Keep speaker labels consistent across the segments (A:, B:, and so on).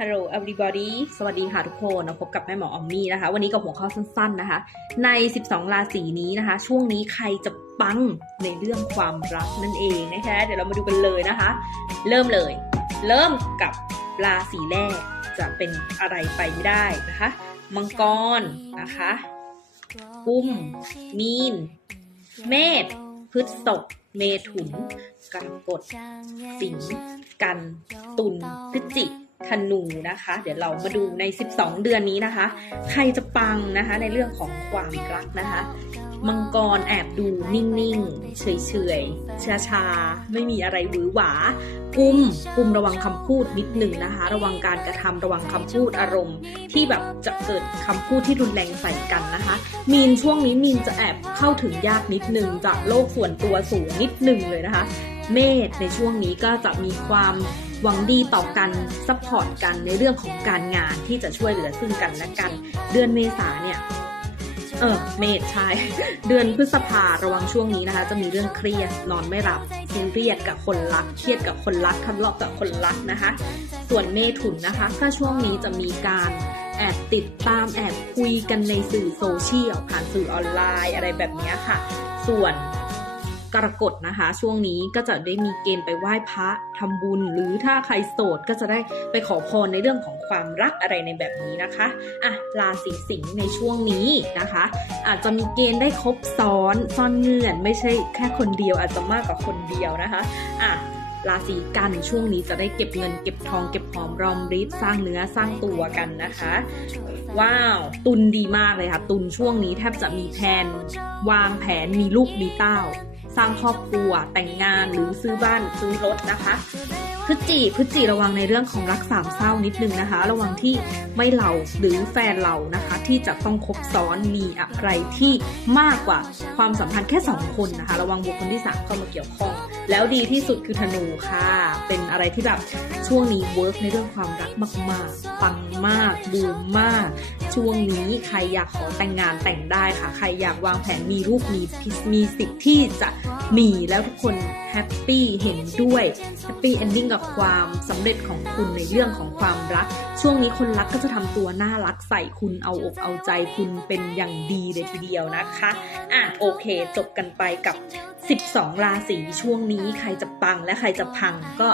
A: ฮัลโหล everybody สวัสดีค่ะทุกคนมาพบกับแม่หมอออมมี่นะคะ วันนี้กับหัวข้อสั้นๆนะคะ ใน 12 ราศีนี้นะคะ ช่วงนี้ใครจะปังในเรื่องความรักนั่นเองนะคะ เดี๋ยวเรามาดูกันเลยนะคะ เริ่มเลย เริ่มกับราศีแรกจะเป็นอะไรไปไม่ได้นะคะ มังกรนะคะ กุม มีน เมษ พฤษภเมถุนกรกฎสิงห์กัน ตุลพฤศจิก ธนูนะคะ เดี๋ยวเรามาดูใน 12 เดือนนี้นะคะ ใครจะปังนะคะในเรื่องของความรักนะคะ มังกรแอบดูนิ่งๆ เฉยๆชาๆ ไม่มีอะไรหวือหวา กุมกุมระวังคำพูดนิดหนึ่งนะคะ ระวังการกระทำระวังคำพูดอารมณ์ ที่แบบจะเกิดคำพูดที่รุนแรงใส่กันนะคะ มีนช่วงนี้มีนจะแอบเข้าถึงยากนิดนึงจะโลกส่วนตัวสูงนิดนึงเลยนะคะ เมษในช่วงนี้ก็จะมีความ หวังดีต่อกันซัพพอร์ตกันในเรื่องของการงานที่จะช่วยเหลือซึ่งกันและกัน เดือนเมษาเนี่ยเออเมษใช่เดือนพฤษภาระวังช่วงนี้นะคะ จะมีเรื่องเครียดนอนไม่หลับซีเรียสกับคนรัก เครียดกับคนรักทะเลาะกับคนรักนะคะ ส่วนเมถุนนะคะก็ช่วงนี้จะมีการแอบติดตามแอบคุยกันในสื่อโซเชียลผ่านสื่อออนไลน์อะไรแบบนี้ค่ะ ส่วน กรกฎนะคะ ช่วงนี้ก็จะได้มีเกณฑ์ไปไหว้พระทำบุญ หรือถ้าใครโสดก็จะได้ไปขอพรในเรื่องของความรักอะไรในแบบนี้นะคะอะราศีสิงห์ในช่วงนี้นะคะ อาจจะมีเกณฑ์ได้ครบซ้อน ซ่อนเงื่อน ไม่ใช่แค่คนเดียวอาจจะมากกว่าคนเดียวนะคะอะ ราศีกันช่วงนี้จะได้เก็บเงินเก็บทองเก็บหอมรอมริบสร้างเนื้อสร้างตัวกันนะคะ ว้าว ตุนดีมากเลยค่ะ ตุนช่วงนี้แทบจะมีแผนวางแผนมีลูกมีเต้า สร้างครอบครัวแต่งงานหรือซื้อบ้านซื้อรถนะคะพฤศจิพฤศจิระวังในเรื่องของรักสามเศร้านิดนึงนะคะ ระวังที่ไม่เราหรือแฟนเรานะคะ ที่จะต้องคบซ้อนมีอะไรที่มากกว่าความสัมพันธ์แค่สองคนนะคะ ระวังบุคคลที่สามเข้ามาเกี่ยวข้อง แล้วดีที่สุดคือธนูค่ะ เป็นอะไรที่แบบช่วงนี้เวิร์กในเรื่องความรักมากๆปังมากบูมมาก ช่วงนี้ใครอยากขอแต่งงานแต่งได้ค่ะ ใครอยากวางแผนมีลูกมีมีสิทธิ์ที่จะมีแล้วทุกคนแฮปปี้เห็นด้วยแฮปปี้เอนดิ้งกับความสำเร็จของคุณในเรื่องของความรัก ช่วงนี้คนรักก็จะทำตัวน่ารักใส่คุณเอาอกเอาใจคุณเป็นอย่างดีเลยทีเดียวนะคะ อะโอเค จบกันไปกับ 12 ราศีช่วงนี้ใครจะปังและใครจะพังก็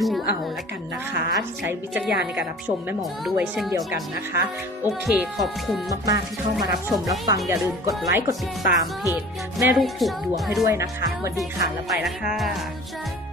A: ดูเอาละกันนะคะ ใช้วิจารณญาณในการรับชมแม่หมอด้วยเช่นเดียวกันนะคะ โอเคขอบคุณมาก ๆ ที่เข้ามารับชมรับฟังอย่าลืมกดไลค์กดติดตามเพจ แม่ลูกผูกดวงให้ด้วยนะคะสวัสดีค่ะแล้วไปละค่ะ